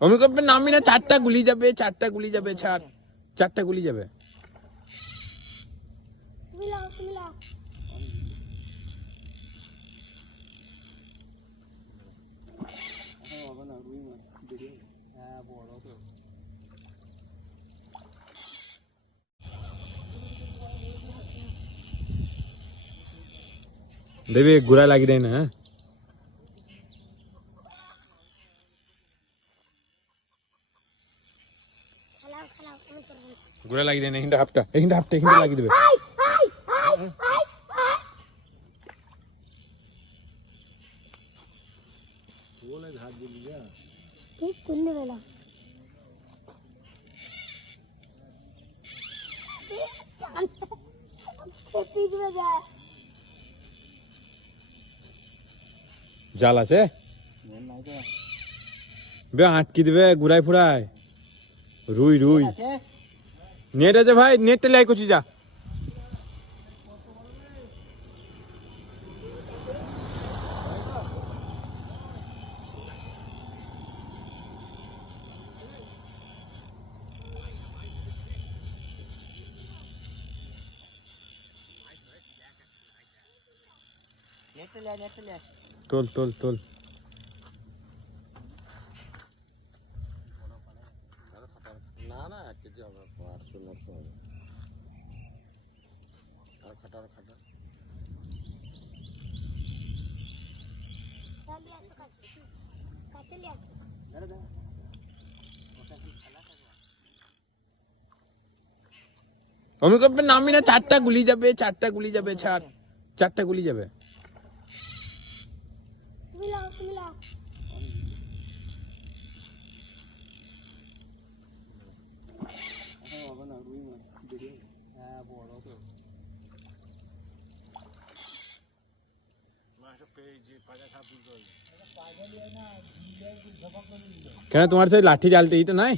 আমি কবে নামি না, চারটা গুলি যাবে, চারটা গুলি যাবে, ছাড়, চারটা গুলি যাবে। দেবে গুড়া লাগি দেয় না, হ্যাঁ গুড়া লাগি দেয় না, হিন্ডা হাফটা লাগি দেবে। জাল আছে বে, আটকি দেবে গুড়াই ফুড়াই। রুই রুই নেট আছে ভাই, নেটটা লাই করছি, যা। তোল তোল তোল। না না, এক কেজি হবে, 800 900 হবে। আর খাটা খাটা আমি কবে নামি না, চারটা গুলি যাবে, চারটা গুলি যাবে, ছাড়, চারটা গুলি যাবে। কেন তোমার সেই লাঠি জালতে তো নাই?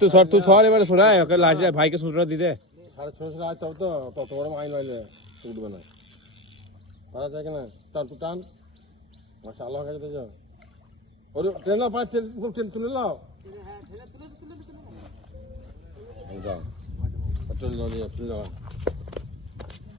तू सर, तू सर এবারে সরাই ওকে, লাঠি ভাইকে সুতরা দিতে। 650 আজ তো তত বড় মাইল হইলে উঠবে না, পারা যায় না। টান তু টান, মাশাআল্লাহ কাছে তো যাও। ওরে ট্রেন লাও, পাঁচ ট্রেন তুলে লাও। হ্যাঁ, তুলে লাও।